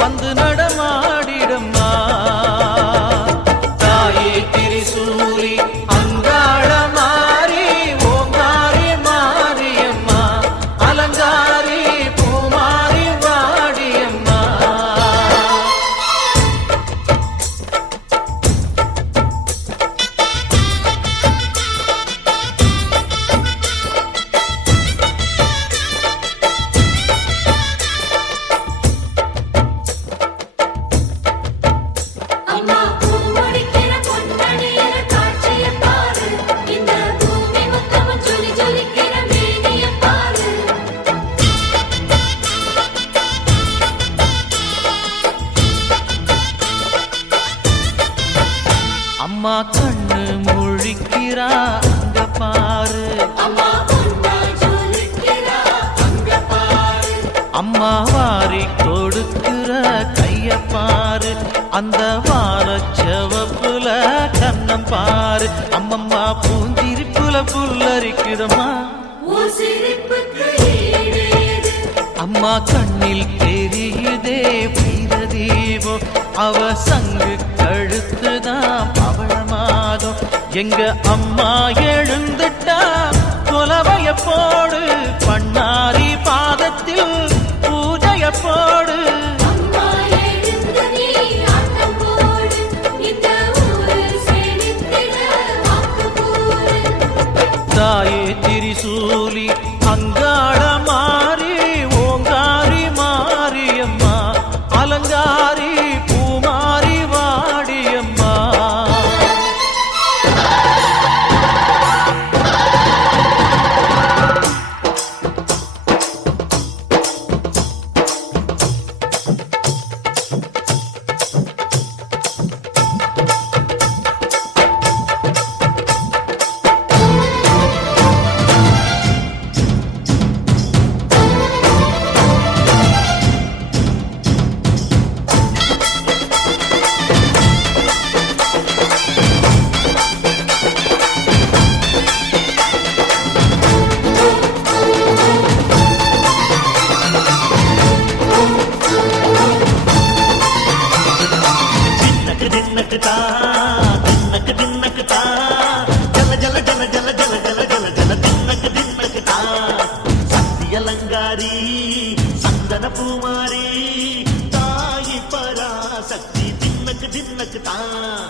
வந்து நடமாடிடம்மா தாயே திரிசூலி அங்காள மாறி ஓங்காரி மாரியம்மா அலங்காரி பூமாரி வாடியம்மா அம்மா கண்ணு முழிக்கிறா அங்க பாரு அம்மா வாரி கொடுக்கிற கைய பாரு அந்த வாரச்சவப்புல கண்ணம் பாரு அம்மம்மா பூஞ்சிரிப்புல புல்லரிக்குதம்மா அம்மா கண்ணில் தெரியுதே வீரதீபோ அவ சங்கு கழுத்துதான் பவளமாதம் எங்க அம்மா எழுந்துட்டா கொலவைய போடு பண்ணாரி பாதத்தில் பூஜைய போடு தாயே திரிசூலி அங்காள மாறி ஓங்காரி மாரியம்மா அலங்காரி பூமாரி வாடியம்மா அலங்காரி சந்தன பூமாரி தாயி பராசக்தி தின்னக்கு தின்னக்கு தான்